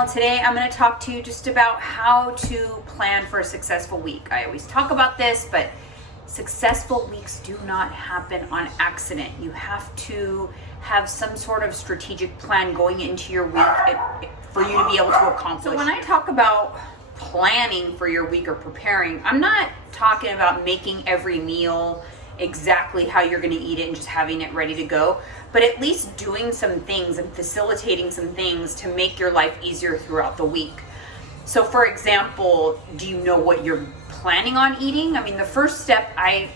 channel. Today I'm going to talk to you just about how to plan for a successful week. I always talk about this, but successful weeks do not happen on accident. You have to have some sort of strategic plan going into your week for you to be able to accomplish. So when I talk about planning for your week or preparing, I'm not talking about making every meal exactly how you're going to eat it and just having it ready to go, but at least doing some things and facilitating some things to make your life easier throughout the week. So for example, do you know what you're planning on eating? I mean, the first step I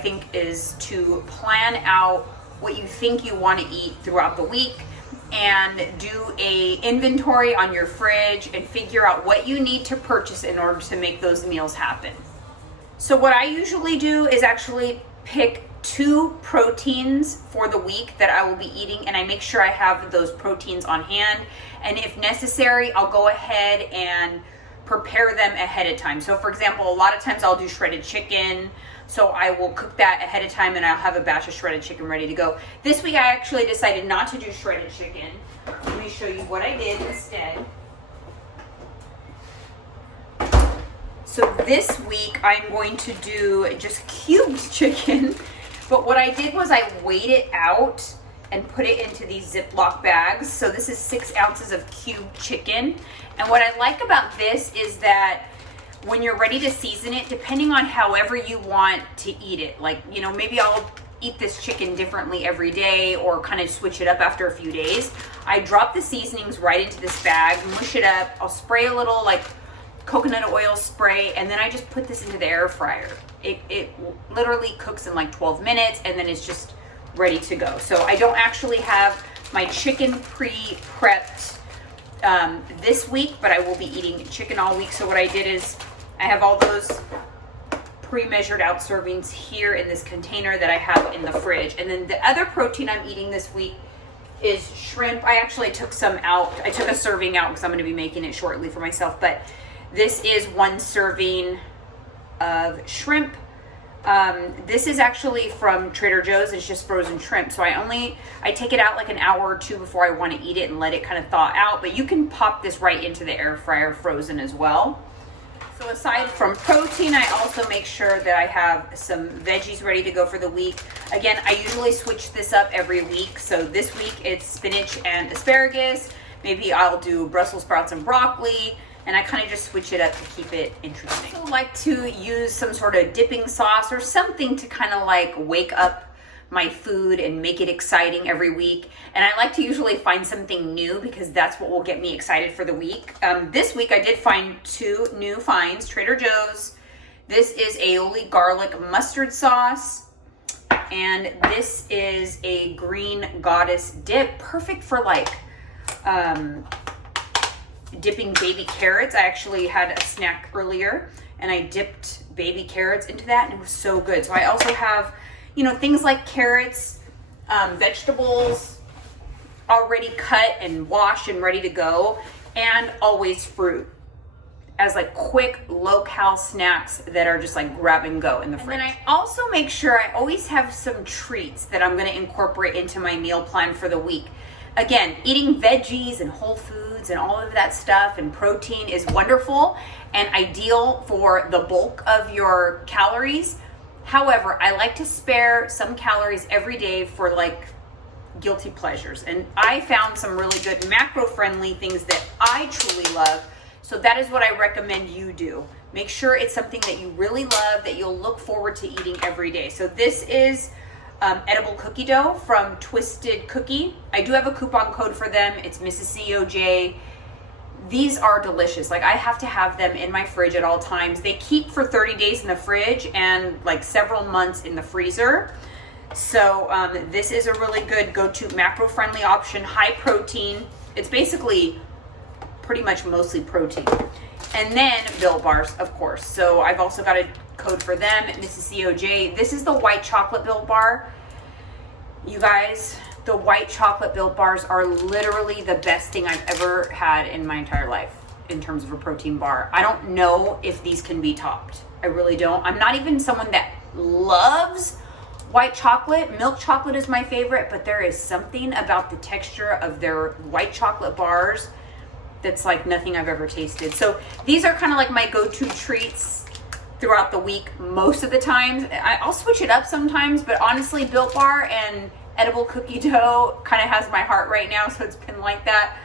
think is to plan out what you think you want to eat throughout the week and do a inventory on your fridge and figure out what you need to purchase in order to make those meals happen. So what I usually do is actually pick 2 proteins for the week that I will be eating, and I make sure I have those proteins on hand, and if necessary I'll go ahead and prepare them ahead of time. So for example, a lot of times I'll do shredded chicken, so I will cook that ahead of time and I'll have a batch of shredded chicken ready to go. This week I actually decided not to do shredded chicken. Let me show you what I did instead. So this week I'm going to do just cubed chicken, but what I did was I weighed it out and put it into these Ziploc bags. So this is 6 ounces of cubed chicken. And what I like about this is that when you're ready to season it, depending on however you want to eat it, like, you know, maybe I'll eat this chicken differently every day or kind of switch it up after a few days. I drop the seasonings right into this bag, mush it up. I'll spray a little like coconut oil spray, and then I just put this into the air fryer. It literally cooks in like 12 minutes and then it's just ready to go. So I don't actually have my chicken pre-prepped this week, but I will be eating chicken all week. So what I did is I have all those pre-measured out servings here in this container that I have in the fridge. And then the other protein I'm eating this week is shrimp. I actually took some out. I took a serving out because I'm going to be making it shortly for myself, but this is 1 serving of shrimp. This is actually from Trader Joe's. It's just frozen shrimp. So I take it out like an hour or 2 before I want to eat it and let it kind of thaw out. But you can pop this right into the air fryer frozen as well. So aside from protein, I also make sure that I have some veggies ready to go for the week. Again, I usually switch this up every week. So this week it's spinach and asparagus. Maybe I'll do Brussels sprouts and broccoli. And I kind of just switch it up to keep it interesting. I also like to use some sort of dipping sauce or something to kind of like wake up my food and make it exciting every week. And I like to usually find something new because that's what will get me excited for the week. This week I did find 2 new finds, Trader Joe's. This is aioli garlic mustard sauce. And this is a green goddess dip, perfect for like, dipping baby carrots. I actually had a snack earlier and I dipped baby carrots into that and it was so good. So I also have, you know, things like carrots, vegetables already cut and washed and ready to go, and always fruit as like quick low-cal snacks that are just like grab and go in the fridge. And then I also make sure I always have some treats that I'm going to incorporate into my meal plan for the week. Again, eating veggies and whole foods and all of that stuff and protein is wonderful and ideal for the bulk of your calories. However, I like to spare some calories every day for like guilty pleasures. And I found some really good macro-friendly things that I truly love. So that is what I recommend you do. Make sure it's something that you really love, that you'll look forward to eating every day. So this is edible cookie dough from Twisted Cookie. I do have a coupon code for them. It's MRSCEOJ. These are delicious. Like, I have to have them in my fridge at all times. They keep for 30 days in the fridge and like several months in the freezer. So this is a really good go-to macro-friendly option, high protein. It's basically pretty much mostly protein. And then Built Bars, of course. So I've also got a code for them, MRSCEOJ. This is the white chocolate Built Bar. You guys, the white chocolate Built Bars are literally the best thing I've ever had in my entire life in terms of a protein bar. I don't know if these can be topped. I really don't. I'm not even someone that loves white chocolate. Milk chocolate is my favorite, but there is something about the texture of their white chocolate bars that's like nothing I've ever tasted. So these are kind of like my go-to treats throughout the week most of the times. I'll switch it up sometimes, but honestly, Built Bar and edible cookie dough kind of has my heart right now, so it's been like that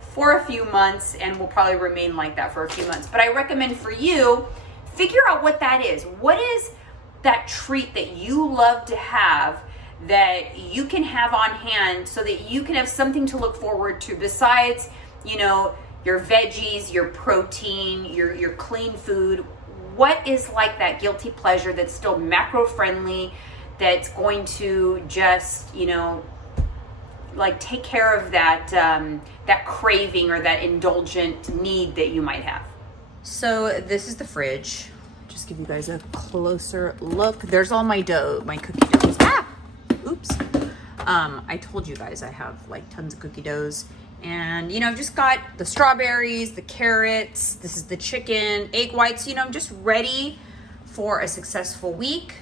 for a few months and will probably remain like that for a few months. But I recommend for you, figure out what that is. What is that treat that you love to have that you can have on hand so that you can have something to look forward to besides, you know, your veggies, your protein, your clean food. What is like that guilty pleasure that's still macro friendly, that's going to just, you know, like take care of that that craving or that indulgent need that you might have. So this is the fridge. Just give you guys a closer look. There's all my dough, my cookie doughs. Oops. I told you guys I have like tons of cookie doughs. And, you know, I've just got the strawberries, the carrots, this is the chicken, egg whites. You know, I'm just ready for a successful week.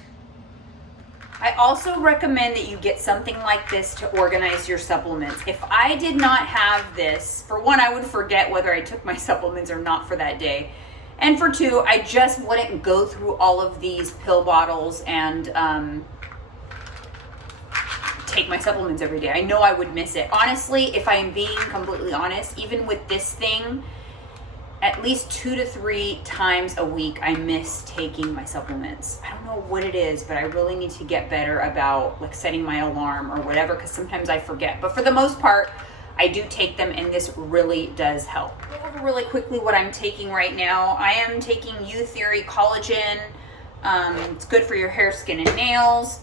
I also recommend that you get something like this to organize your supplements. If I did not have this, for one, I would forget whether I took my supplements or not for that day. And for two, I just wouldn't go through all of these pill bottles and take my supplements every day. I know I would miss it. Honestly, if I am being completely honest, even with this thing, at least 2 to 3 times a week, I miss taking my supplements. I don't know what it is, but I really need to get better about like setting my alarm or whatever, because sometimes I forget. But for the most part, I do take them, and this really does help. Go over really quickly what I'm taking right now. I am taking Youtheory Collagen. It's good for your hair, skin, and nails.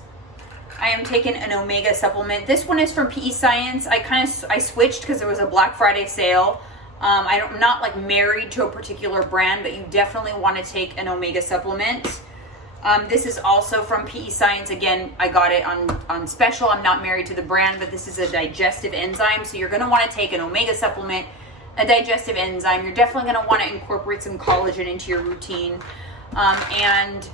I am taking an omega supplement. This one is from PE Science. I switched because there was a Black Friday sale. I'm not like married to a particular brand, but you definitely want to take an omega supplement. This is also from PE Science. Again, I got it on special. I'm not married to the brand, but this is a digestive enzyme. So you're going to want to take an omega supplement, a digestive enzyme. You're definitely going to want to incorporate some collagen into your routine. And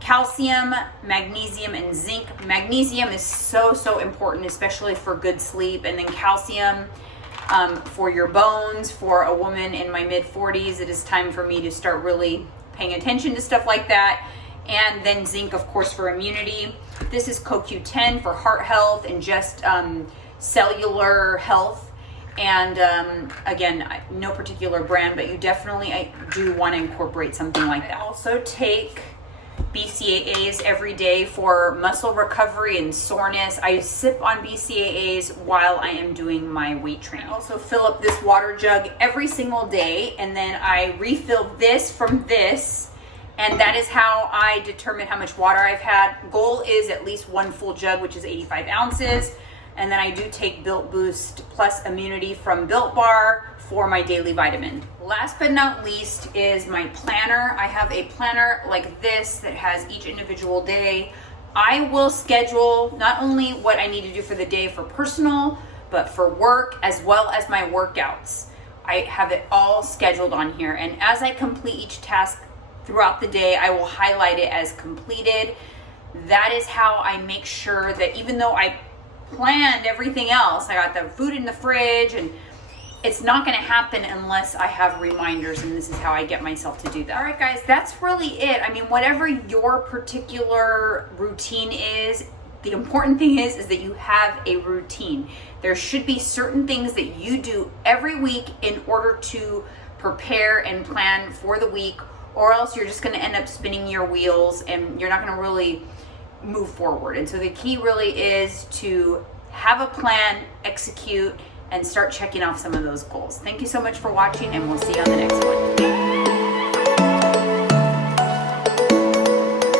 calcium, magnesium, and zinc. Magnesium is so important, especially for good sleep. And then calcium for your bones. For a woman in my mid-40s, it is time for me to start really paying attention to stuff like that. And then zinc, of course, for immunity. This is CoQ10 for heart health and just cellular health. And again, no particular brand, but you definitely do want to incorporate something like that. I also take BCAAs every day for muscle recovery and soreness. I sip on BCAAs while I am doing my weight training. I also fill up this water jug every single day, and then I refill this from this, and that is how I determine how much water I've had. Goal is at least 1 full jug, which is 85 ounces. And then I do take Built Boost Plus Immunity from Built Bar for my daily vitamin. Last but not least is my planner. I have a planner like this that has each individual day. I will schedule not only what I need to do for the day for personal, but for work, as well as my workouts. I have it all scheduled on here. And as I complete each task throughout the day, I will highlight it as completed. That is how I make sure that even though I planned everything else, I got the food in the fridge, and it's not going to happen unless I have reminders, and this is how I get myself to do that. All right, guys, that's really it. I mean, whatever your particular routine is, the important thing is that you have a routine. There should be certain things that you do every week in order to prepare and plan for the week, or else you're just going to end up spinning your wheels and you're not going to really move forward. And so the key really is to have a plan, execute, and start checking off some of those goals. Thank you so much for watching, and we'll see you on the next one.